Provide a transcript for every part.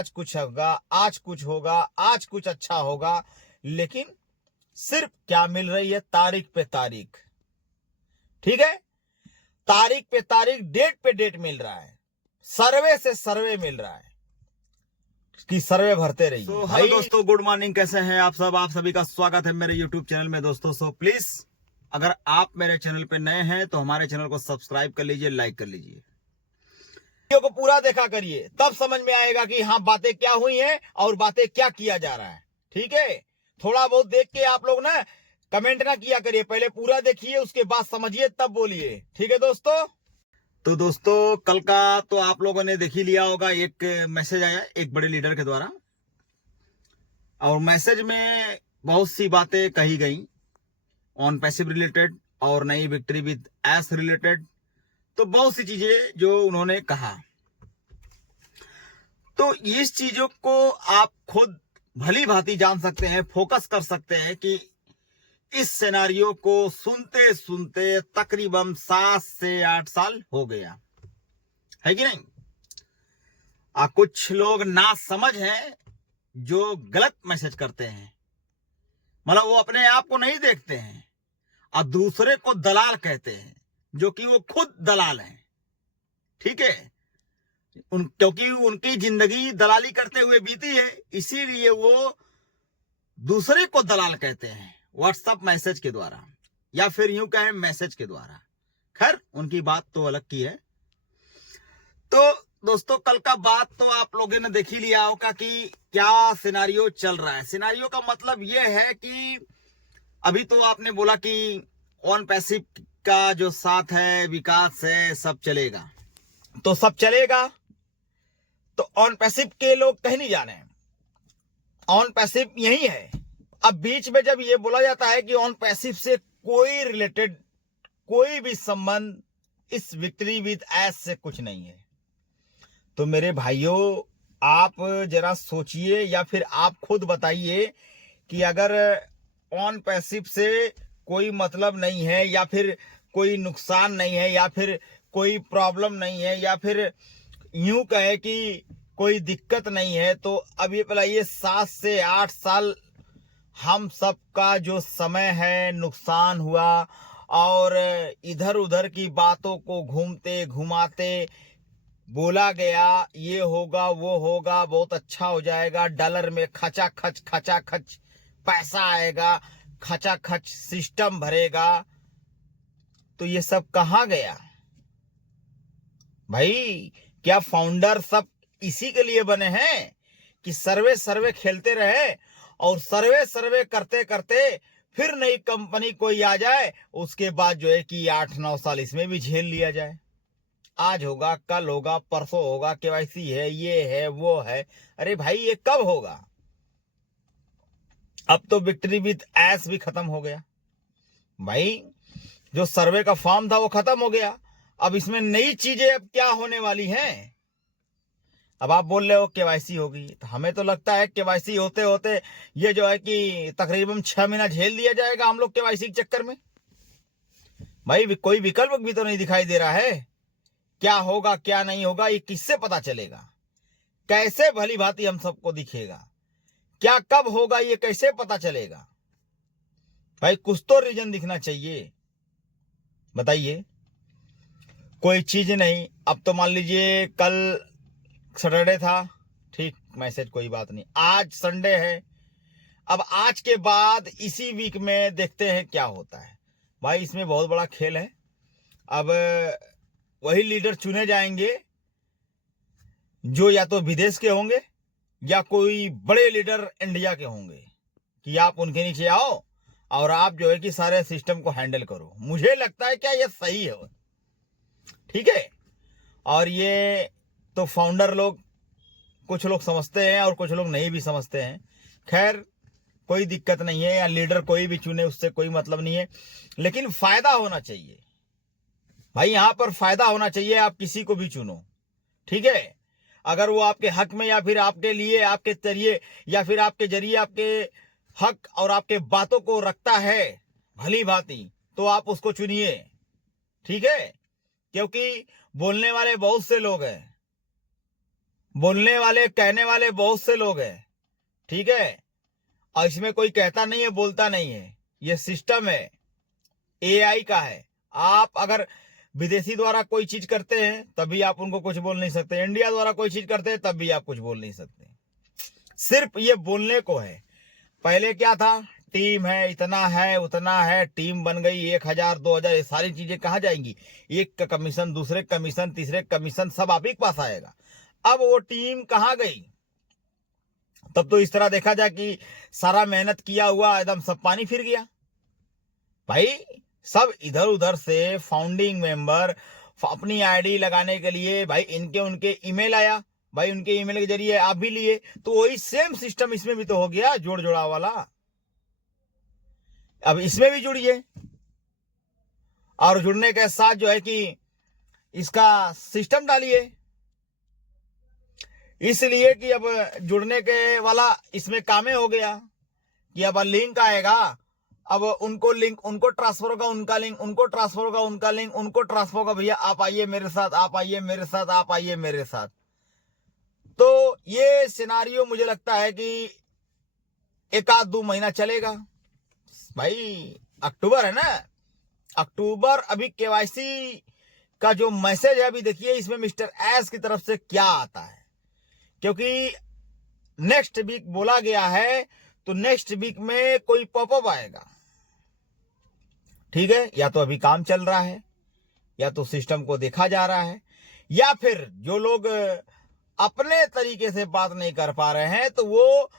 आज कुछ होगा, आज कुछ होगा, आज कुछ अच्छा होगा, लेकिन सिर्फ क्या मिल रही है? तारीख पे तारीख। ठीक है, तारीख पे तारीख, डेट पे डेट मिल रहा है, सर्वे से सर्वे मिल रहा है कि सर्वे भरते रहिए। हेलो दोस्तों, गुड मॉर्निंग। कैसे हैं आप सब? आप सभी का स्वागत है मेरे यूट्यूब चैनल में दोस्तों। सो प्लीज, अगर आप मेरे चैनल पे नए हैं तो हमारे चैनल को सब्सक्राइब कर लीजिए, लाइक कर लीजिए। वीडियो को पूरा देखा करिए, तब समझ में आएगा कि हाँ बातें क्या हुई हैं और बातें क्या किया जा रहा है। ठीक है, थोड़ा बहुत देख के आप लोग ना कमेंट ना किया करिए, पहले पूरा देखिए, उसके बाद समझिए तब बोलिए। ठीक है दोस्तों। तो दोस्तों, कल का तो आप लोगों ने देख ही लिया होगा, एक मैसेज आया एक बड़े लीडर के द्वारा, और मैसेज में बहुत सी बातें कही गई ऑन पैसिव रिलेटेड और नई विक्ट्री विद एस रिलेटेड। तो बहुत सी चीजें जो उन्होंने कहा, तो इस चीजों को आप खुद भली भांति जान सकते हैं, फोकस कर सकते हैं कि इस सिनेरियो को सुनते सुनते तकरीबन 7 से 8 साल हो गया है कि नहीं। कुछ लोग ना समझ हैं जो गलत मैसेज करते हैं, मतलब वो अपने आप को नहीं देखते हैं और दूसरे को दलाल कहते हैं, जो कि वो खुद दलाल हैं। ठीक है, क्योंकि उनकी जिंदगी दलाली करते हुए बीती है, इसीलिए वो दूसरे को दलाल कहते हैं व्हाट्सएप मैसेज के द्वारा, या फिर यूं कहें मैसेज के द्वारा। खैर, उनकी बात तो अलग की है। तो दोस्तों, कल का बात तो आप लोगों ने देख ही लिया होगा कि क्या सिनारियो चल रहा है। सिनारियो का मतलब यह है कि अभी तो आपने बोला कि ऑन पैसिव का जो साथ है, विकास है, सब चलेगा, तो सब चलेगा, तो ऑन पैसिव के लोग कहीं नहीं जाने, ऑन पैसिव यही है। अब बीच में जब ये बोला जाता है कि ऑन पैसिव से कोई रिलेटेड, कोई भी संबंध इस विक्ट्री विद एस से कुछ नहीं है, तो मेरे भाइयों आप जरा सोचिए, या फिर आप खुद बताइए कि अगर ऑन पैसिव से कोई मतलब नहीं है, या फिर कोई नुकसान नहीं है, या फिर कोई प्रॉब्लम नहीं है, या फिर यूं कहे कि कोई दिक्कत नहीं है, तो अब ये बताइए 7 से 8 साल हम सबका जो समय है नुकसान हुआ, और इधर उधर की बातों को घूमते घुमाते बोला गया ये होगा वो होगा, बहुत अच्छा हो जाएगा, डॉलर में खचाखच पैसा आएगा, खचाखच सिस्टम भरेगा। तो ये सब कहाँ गया भाई? क्या फाउंडर सब इसी के लिए बने हैं कि सर्वे सर्वे खेलते रहे, और सर्वे सर्वे करते करते फिर नई कंपनी कोई आ जाए, उसके बाद जो है कि 8-9 साल इसमें भी झेल लिया जाए। आज होगा, कल होगा, परसों होगा, केवाईसी है, ये है, वो है। अरे भाई, ये कब होगा? अब तो विक्ट्री विद एस भी खत्म हो गया भाई, जो सर्वे का फॉर्म था वो खत्म हो गया। अब इसमें नई चीजें अब क्या होने वाली हैं? अब आप बोल रहे हो केवाईसी होगी, तो हमें तो लगता है केवाईसी होते होते ये जो है कि तकरीबन 6 महीना झेल दिया जाएगा हम लोग केवाईसी के चक्कर में। भाई कोई विकल्प भी तो नहीं दिखाई दे रहा है। क्या होगा क्या नहीं होगा ये किससे पता चलेगा? कैसे भली भांति हम सबको दिखेगा? क्या कब होगा ये कैसे पता चलेगा? भाई कुछ तो रीजन दिखना चाहिए, बताइए। कोई चीज नहीं। अब तो मान लीजिए कल सैटरडे था, ठीक, मैसेज कोई बात नहीं, आज संडे है। अब आज के बाद इसी वीक में देखते हैं क्या होता है। भाई इसमें बहुत बड़ा खेल है। अब वही लीडर चुने जाएंगे जो या तो विदेश के होंगे या कोई बड़े लीडर इंडिया के होंगे, कि आप उनके नीचे आओ और आप जो है कि सारे सिस्टम को हैंडल करो। मुझे लगता है क्या ये सही है, ठीक है। और ये तो फाउंडर लोग, कुछ लोग समझते हैं और कुछ लोग नहीं भी समझते हैं। खैर, कोई दिक्कत नहीं है, या लीडर कोई भी चुने उससे कोई मतलब नहीं है, लेकिन फायदा होना चाहिए भाई। यहां पर फायदा होना चाहिए, आप किसी को भी चुनो, ठीक है। अगर वो आपके हक में, या फिर आपके लिए, आपके जरिए, या फिर आपके जरिए आपके हक और आपके बातों को रखता है भली भांति, तो आप उसको चुनिए, ठीक है। क्योंकि बोलने वाले बहुत से लोग हैं, बोलने वाले कहने वाले बहुत से लोग हैं, ठीक है। और इसमें कोई कहता नहीं है, बोलता नहीं है, ये सिस्टम है, एआई का है। आप अगर विदेशी द्वारा कोई चीज करते हैं तभी आप उनको कुछ बोल नहीं सकते, इंडिया द्वारा कोई चीज करते हैं तब भी आप कुछ बोल नहीं सकते। सिर्फ ये बोलने को है। पहले क्या था, टीम है, इतना है, उतना है, टीम बन गई 1000 2000, ये सारी चीजें कहाँ जाएंगी? एक का कमीशन, दूसरे कमीशन, तीसरे कमीशन, सब आप ही के पास आएगा। अब वो टीम कहाँ गई? तब तो इस तरह देखा जाए कि सारा मेहनत किया हुआ एकदम सब पानी फिर गया। भाई सब इधर उधर से फाउंडिंग मेंबर अपनी आईडी लगाने के लिए भाई इनके उनके ईमेल आया, भाई उनके ईमेल के जरिए आप भी लिए, तो वही सेम सिस्टम इसमें भी तो हो गया, जोड़ जोड़ा वाला। अब इसमें भी जुड़िए, और जुड़ने के साथ जो है कि इसका सिस्टम डालिए, इसलिए कि अब जुड़ने के वाला इसमें कामे हो गया कि अब लिंक आएगा, अब उनको लिंक उनको ट्रांसफर होगा, उनका लिंक उनको ट्रांसफर होगा, उनका लिंक उनको ट्रांसफर होगा, भैया आप आइए मेरे साथ, आप आइए मेरे साथ, आप आइए मेरे साथ। तो ये सिनारियो मुझे लगता है कि 1-2 महीना चलेगा। भाई अक्टूबर है ना, अक्टूबर, अभी केवाईसी का जो मैसेज है अभी देखिए इसमें मिस्टर एस की तरफ से क्या आता है, क्योंकि नेक्स्ट वीक बोला गया है, तो नेक्स्ट वीक में कोई पॉपअप आएगा, ठीक है। या तो अभी काम चल रहा है, या तो सिस्टम को देखा जा रहा है, या फिर जो लोग अपने तरीके से बात नहीं कर पा रहे हैं तो वो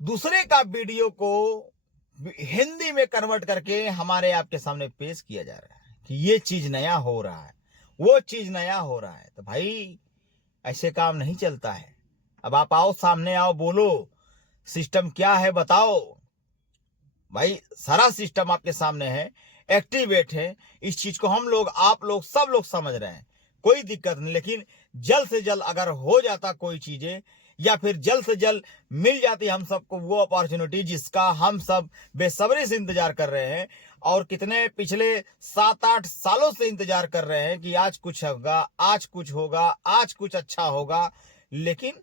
दूसरे का वीडियो को हिंदी में कन्वर्ट करके हमारे आपके सामने पेश किया जा रहा है कि ये चीज नया हो रहा है, वो चीज नया हो रहा है। तो भाई ऐसे काम नहीं चलता है। अब आप आओ, सामने आओ, बोलो सिस्टम क्या है बताओ। भाई सारा सिस्टम आपके सामने है, एक्टिवेट है, इस चीज को हम लोग, आप लोग, सब लोग समझ रहे हैं, कोई दिक्कत नहीं। लेकिन जल्द से जल्द अगर हो जाता कोई चीजें, या फिर जल्द से जल्द मिल जाती हम सबको वो अपॉर्चुनिटी जिसका हम सब बेसब्री से इंतजार कर रहे हैं, और कितने पिछले 7-8 सालों से इंतजार कर रहे हैं कि आज कुछ होगा, आज कुछ होगा, आज कुछ अच्छा होगा, लेकिन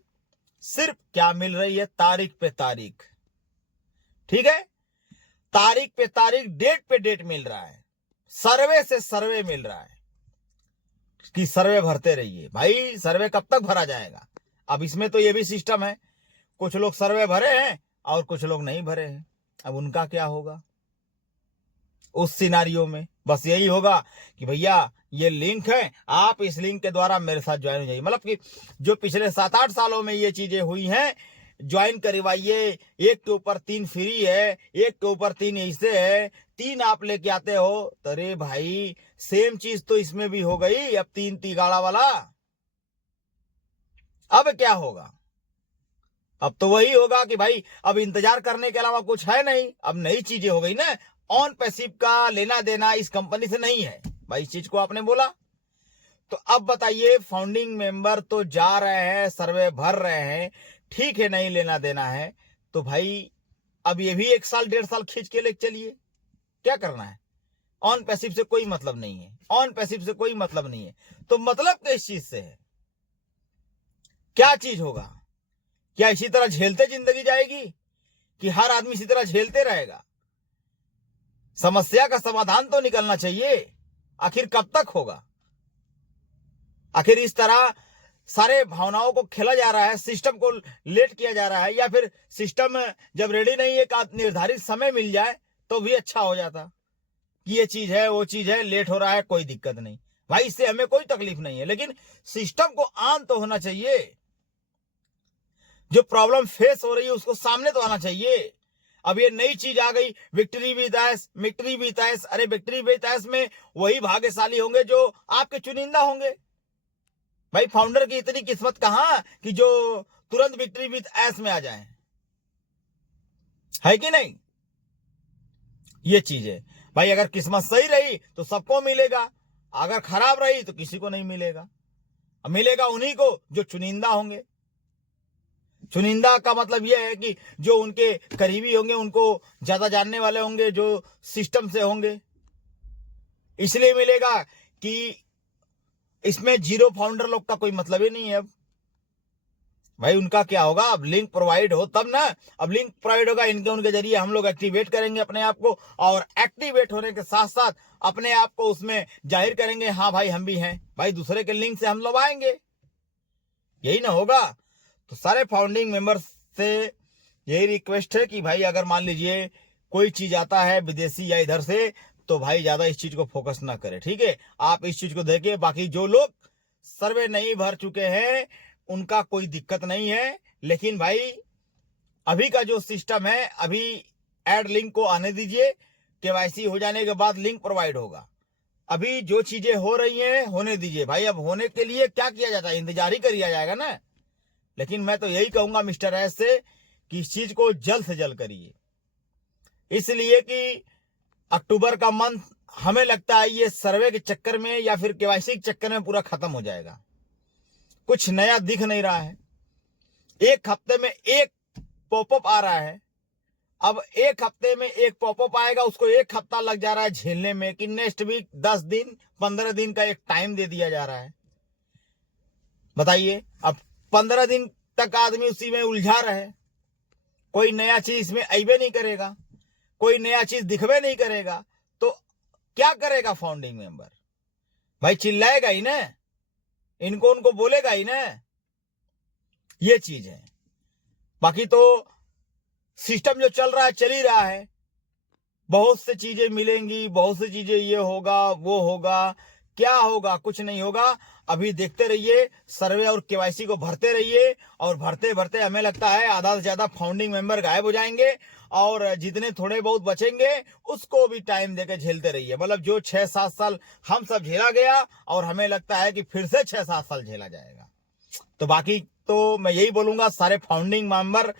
सिर्फ क्या मिल रही है, तारीख पे तारीख, ठीक है, तारीख पे तारीख, डेट पे डेट मिल रहा है, सर्वे से सर्वे मिल रहा है कि सर्वे भरते रहिए। भाई सर्वे कब तक भरा जाएगा? अब इसमें तो ये भी सिस्टम है, कुछ लोग सर्वे भरे हैं और कुछ लोग नहीं भरे हैं, अब उनका क्या होगा? उस सिनारियो में बस यही होगा कि भैया ये लिंक है, आप इस लिंक के द्वारा मेरे साथ ज्वाइन हो जाइए। मतलब कि जो पिछले 7-8 सालों में ये चीजें हुई हैं, ज्वाइन करवाइए, 1 के ऊपर 3 फ्री है, 1 के ऊपर 3 ऐसे है, 3 आप लेके आते हो, तो अरे भाई सेम चीज तो इसमें भी हो गई, अब 3 तिगाड़ा वाला। अब क्या होगा? अब तो वही होगा कि भाई अब इंतजार करने के अलावा कुछ है नहीं, अब नई चीजें हो गई ना। ऑन पैसिव का लेना देना इस कंपनी से नहीं है भाई, इस चीज को आपने बोला। तो अब बताइए, फाउंडिंग मेंबर तो जा रहे हैं, सर्वे भर रहे हैं, ठीक है, नहीं लेना देना है, तो भाई अब ये भी 1 साल 1.5 साल खींच के लेके चलिए, क्या करना है? ऑन पैसिव से कोई मतलब नहीं है, ऑन पैसिव से कोई मतलब नहीं है, तो मतलब किस चीज से है? क्या चीज होगा? क्या इसी तरह झेलते जिंदगी जाएगी कि हर आदमी इसी तरह झेलते रहेगा? समस्या का समाधान तो निकलना चाहिए, आखिर कब तक होगा? आखिर इस तरह सारे भावनाओं को खेला जा रहा है, सिस्टम को लेट किया जा रहा है, या फिर सिस्टम जब रेडी नहीं है, एक निर्धारित समय मिल जाए तो भी अच्छा हो जाता कि ये चीज है, वो चीज है, लेट हो रहा है, कोई दिक्कत नहीं भाई, इससे हमें कोई तकलीफ नहीं है, लेकिन सिस्टम को आन तो होना चाहिए, जो प्रॉब्लम फेस हो रही है उसको सामने तो आना चाहिए। अब ये नई चीज आ गई, victory with S, victory with S, अरे विक्ट्री विद एस में वही भाग्यशाली होंगे जो आपके चुनिंदा होंगे। भाई फाउंडर की इतनी किस्मत कहां कि जो तुरंत विक्ट्री विद एस में आ जाए, है कि नहीं? ये चीज है भाई, अगर किस्मत सही रही तो सबको मिलेगा, अगर खराब रही तो किसी को नहीं मिलेगा, मिलेगा उन्हीं को जो चुनिंदा होंगे। चुनिंदा का मतलब यह है कि जो उनके करीबी होंगे, उनको ज्यादा जानने वाले होंगे, जो सिस्टम से होंगे, इसलिए मिलेगा कि इसमें जीरो फाउंडर लोग का कोई मतलब ही नहीं है। अब भाई उनका क्या होगा, अब लिंक प्रोवाइड हो तब ना। अब लिंक प्रोवाइड होगा इनके उनके जरिए, हम लोग एक्टिवेट करेंगे अपने आप को, और एक्टिवेट होने के साथ साथ अपने आप को उसमें जाहिर करेंगे, हाँ भाई हम भी हैं। भाई दूसरे के लिंक से हम लोग आएंगे, यही ना होगा। तो सारे फाउंडिंग मेंबर्स से यही रिक्वेस्ट है कि भाई अगर मान लीजिए कोई चीज आता है विदेशी या इधर से, तो भाई ज्यादा इस चीज को फोकस ना करें, ठीक है। आप इस चीज को देखिए। बाकी जो लोग सर्वे नहीं भर चुके हैं उनका कोई दिक्कत नहीं है, लेकिन भाई अभी का जो सिस्टम है, अभी ऐड लिंक को आने दीजिए, केवाईसी हो जाने के बाद लिंक प्रोवाइड होगा। अभी जो चीजें हो रही हैं होने दीजिए भाई। अब होने के लिए क्या किया जाता है, इंतजार ही करिए जाएगा ना। लेकिन मैं तो यही कहूंगा मिस्टर एस से कि इस चीज को जल्द से जल्द करिए, इसलिए कि अक्टूबर का मंथ हमें लगता है ये सर्वे के चक्कर में या फिर केवाईसी के चक्कर में पूरा खत्म हो जाएगा। कुछ नया दिख नहीं रहा है। एक हफ्ते में एक पॉपअप आ रहा है। अब एक हफ्ते में एक पॉपअप आएगा, उसको एक हफ्ता लग जा रहा है झेलने में, कि नेक्स्ट वीक 10 दिन 15 दिन का एक टाइम दे दिया जा रहा है। बताइए, अब 15 दिन तक आदमी उसी में उलझा रहे, कोई नया चीज इसमें अइबे नहीं करेगा, कोई नया चीज दिखबे नहीं करेगा, तो क्या करेगा फाउंडिंग मेंबर? भाई चिल्लाएगा ही ना, इनको उनको बोलेगा ही ना। ये चीज है। बाकी तो सिस्टम जो चल रहा है चल ही रहा है। बहुत से चीजें मिलेंगी, बहुत सी चीजें, ये होगा वो होगा, क्या होगा कुछ नहीं होगा। अभी देखते रहिए, सर्वे और केवाईसी को भरते रहिए, और भरते भरते हमें लगता है आधा से ज्यादा फाउंडिंग मेंबर गायब हो जाएंगे, और जितने थोड़े बहुत बचेंगे उसको भी टाइम देकर झेलते रहिए। मतलब जो 6-7 साल हम सब झेला गया, और हमें लगता है कि फिर से 6-7 साल झेला जाएगा। तो बाकी तो मैं यही बोलूंगा, सारे फाउंडिंग मेंबर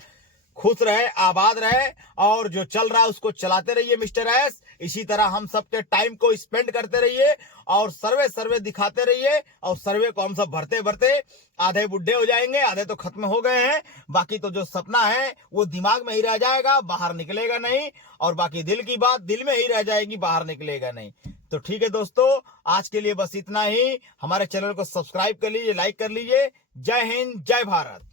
खुश रहे, आबाद रहे, और जो चल रहा है उसको चलाते रहिए मिस्टर एस। इसी तरह हम सबके टाइम को स्पेंड करते रहिए, और सर्वे सर्वे दिखाते रहिए, और सर्वे को हम सब भरते भरते आधे बुढ़े हो जाएंगे, आधे तो खत्म हो गए हैं। बाकी तो जो सपना है वो दिमाग में ही रह जाएगा, बाहर निकलेगा नहीं, और बाकी दिल की बात दिल में ही रह जाएगी, बाहर निकलेगा नहीं। तो ठीक है दोस्तों, आज के लिए बस इतना ही। हमारे चैनल को सब्सक्राइब कर लीजिए, लाइक कर लीजिए। जय हिंद, जय भारत।